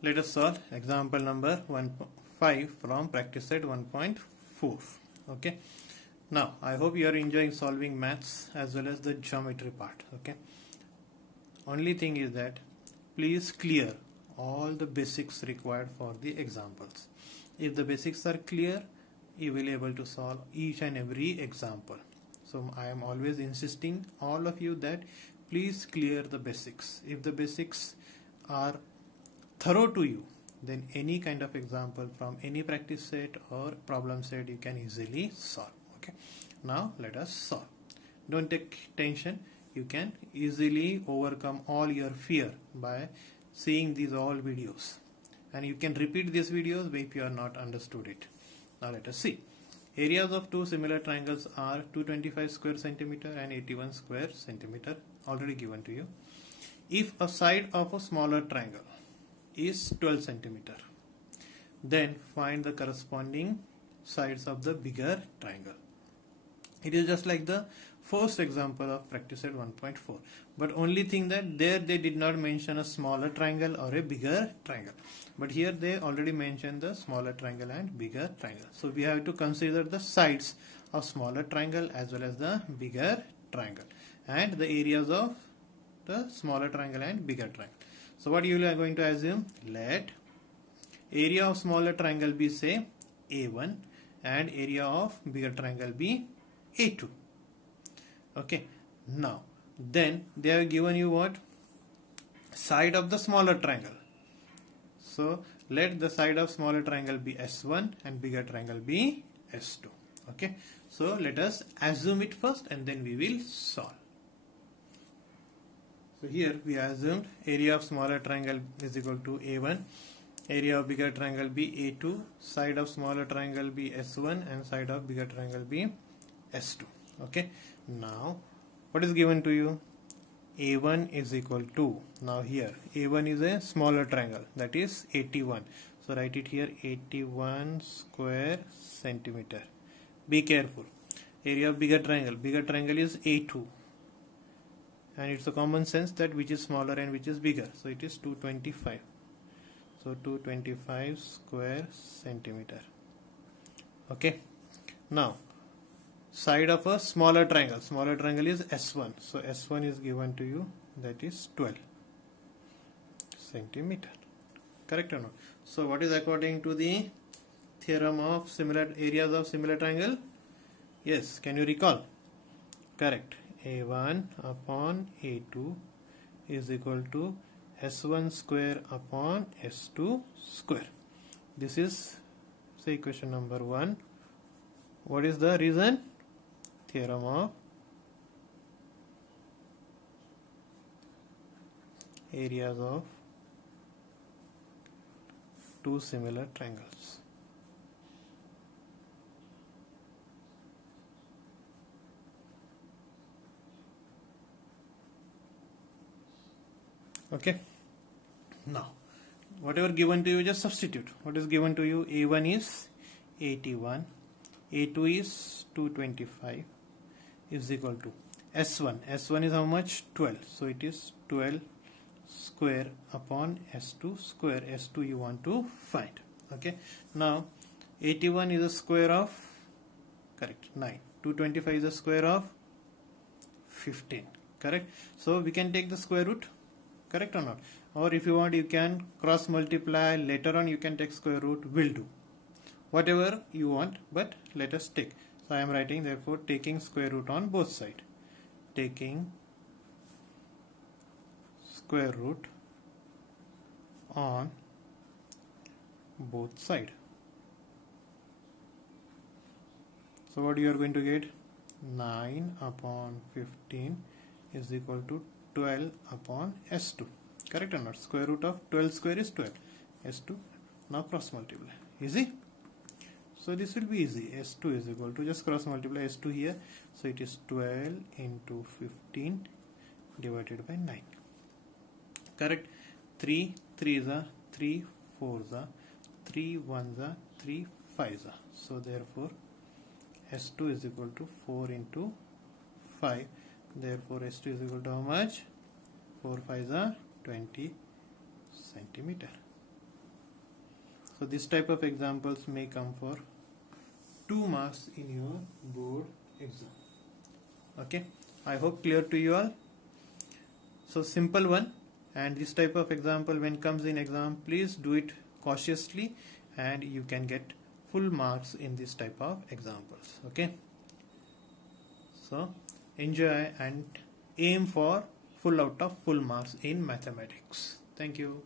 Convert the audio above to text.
Let us solve example number 1.5 from practice set 1.4. Okay. Now I hope you are enjoying solving maths as well as the geometry part. Okay. Only thing is that please clear all the basics required for the examples. If the basics are clear, you will be able to solve each and every example. So I am always insisting all of you that please clear the basics. If the basics are thorough to you, then any kind of example from any practice set or problem set you can easily solve. Okay, now let us solve. Don't take tension, you can easily overcome all your fear by seeing these all videos, and you can repeat these videos if you are not understood it. Now let us see. Areas of two similar triangles are 225 square centimeter and 81 square centimeter, already given to you. If a side of a smaller triangle is 12 centimeter, then find the corresponding sides of the bigger triangle. It is just like the first example of practice set 1.4, but only thing that there they did not mention a smaller triangle or a bigger triangle, but here they already mentioned the smaller triangle and bigger triangle. So we have to consider the sides of smaller triangle as well as the bigger triangle and the areas of the smaller triangle and bigger triangle. So what you are going to assume? Let area of smaller triangle be say A1 and area of bigger triangle be A2. Okay, now then they have given you what? Side of the smaller triangle. So let the side of smaller triangle be S1 and bigger triangle be S2. Okay, so let us assume it first and then we will solve. So here we assumed area of smaller triangle is equal to A1, area of bigger triangle be A2, side of smaller triangle be S1 and side of bigger triangle be S2. Okay, now what is given to you? A1 is equal to, now here A1 is a smaller triangle, that is 81. So write it here, 81 square centimeter. Be careful. Area of bigger triangle is A2. And it's a common sense that which is smaller and which is bigger. So it is 225. So 225 square centimeter. Okay. Now side of a smaller triangle is S1. So S1 is given to you, that is 12 centimeter. Correct or not? So what is according to the theorem of similar areas of similar triangle? Yes, can you recall? Correct. A1 upon A2 is equal to S1 square upon S2 square. This is say equation number 1. What is the reason? Theorem of areas of two similar triangles. Okay, now whatever given to you, just substitute. What is given to you? A1 is 81, A2 is 225 is equal to S1 is how much? 12. So it is 12 square upon S2 square. S2 you want to find. Okay, now 81 is a square of, correct, 9. 225 is a square of 15. Correct. So we can take the square root. Correct or not? Or if you want, you can cross multiply. Later on you can take square root. Will do. Whatever you want, but let us take. So I am writing therefore taking square root on both sides. Taking square root on both sides. So what you are going to get? 9 upon 15 is equal to 12 upon S2. Correct or not? Square root of 12 square is 12. S2. Now cross multiply. Easy? So this will be easy. S2 is equal to, just cross multiply S2 here. So it is 12 into 15 divided by 9. Correct? 3 3s are 3 4s are 3 1s are 3 5s are. So therefore S2 is equal to 4 into 5. Therefore S2 is equal to how much? 4 5s are 20 centimeter. So this type of examples may come for 2 marks in your board exam. Okay, I hope clear to you all. So simple one, and this type of example when comes in exam, please do it cautiously and you can get full marks in this type of examples. Okay, so enjoy and aim for full out of full marks in mathematics. Thank you.